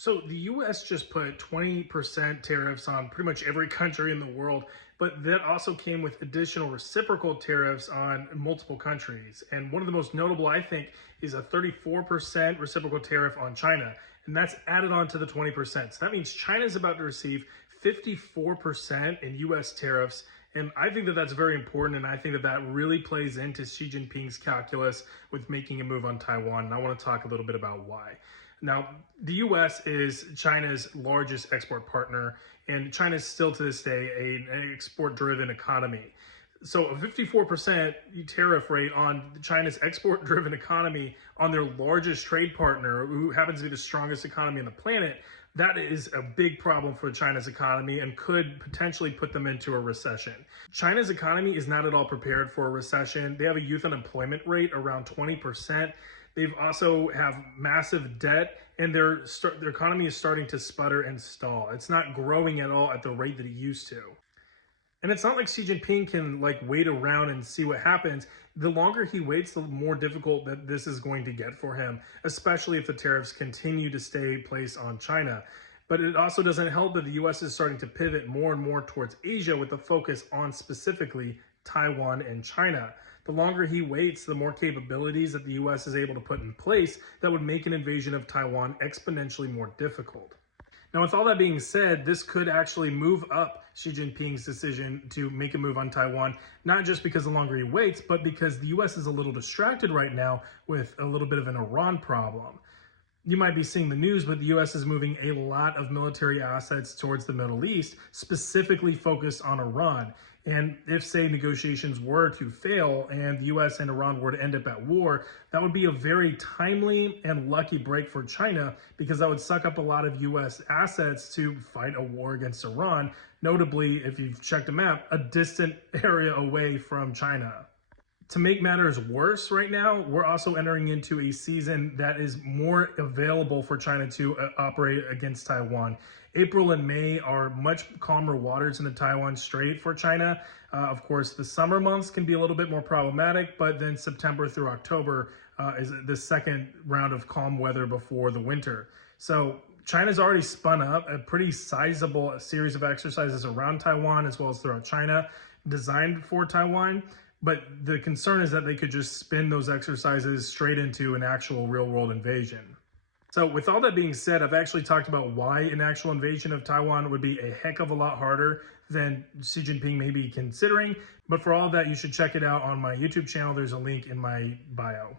So the US just put 20% tariffs on pretty much every country in the world, but that also came with additional reciprocal tariffs on multiple countries. And one of the most notable, I think, is a 34% reciprocal tariff on China. And that's added on to the 20%. So that means China is about to receive 54% in US tariffs. And I think that that's very important. And I think that that really plays into Xi Jinping's calculus with making a move on Taiwan. And I want to talk a little bit about why. Now, the US is China's largest export partner, and China is still to this day an export-driven economy. So a 54% tariff rate on China's export-driven economy on their largest trade partner, who happens to be the strongest economy on the planet, that is a big problem for China's economy and could potentially put them into a recession. China's economy is not at all prepared for a recession. They have a youth unemployment rate around 20%. They've also have massive debt, and their economy is starting to sputter and stall. It's not growing at all at the rate that it used to. And it's not like Xi Jinping can wait around and see what happens. The longer he waits, the more difficult that this is going to get for him, especially if the tariffs continue to stay placed on China. But it also doesn't help that the US is starting to pivot more and more towards Asia with a focus on specifically Taiwan and China. The longer he waits, the more capabilities that the US is able to put in place that would make an invasion of Taiwan exponentially more difficult. Now, with all that being said, this could actually move up Xi Jinping's decision to make a move on Taiwan, not just because the longer he waits, but because the US is a little distracted right now with a little bit of an Iran problem. You might be seeing the news, but the US is moving a lot of military assets towards the Middle East, specifically focused on Iran. And if, say, negotiations were to fail and the US and Iran were to end up at war, that would be a very timely and lucky break for China, because that would suck up a lot of US assets to fight a war against Iran, notably, if you've checked a map, a distant area away from China. To make matters worse right now, we're also entering into a season that is more available for China to operate against Taiwan. April and May are much calmer waters in the Taiwan Strait for China. Of course, the summer months can be a little bit more problematic, but then September through October is the second round of calm weather before the winter. So China's already spun up a pretty sizable series of exercises around Taiwan as well as throughout China designed for Taiwan. But the concern is that they could just spin those exercises straight into an actual real-world invasion. So with all that being said, I've actually talked about why an actual invasion of Taiwan would be a heck of a lot harder than Xi Jinping may be considering. But for all of that, you should check it out on my YouTube channel. There's a link in my bio.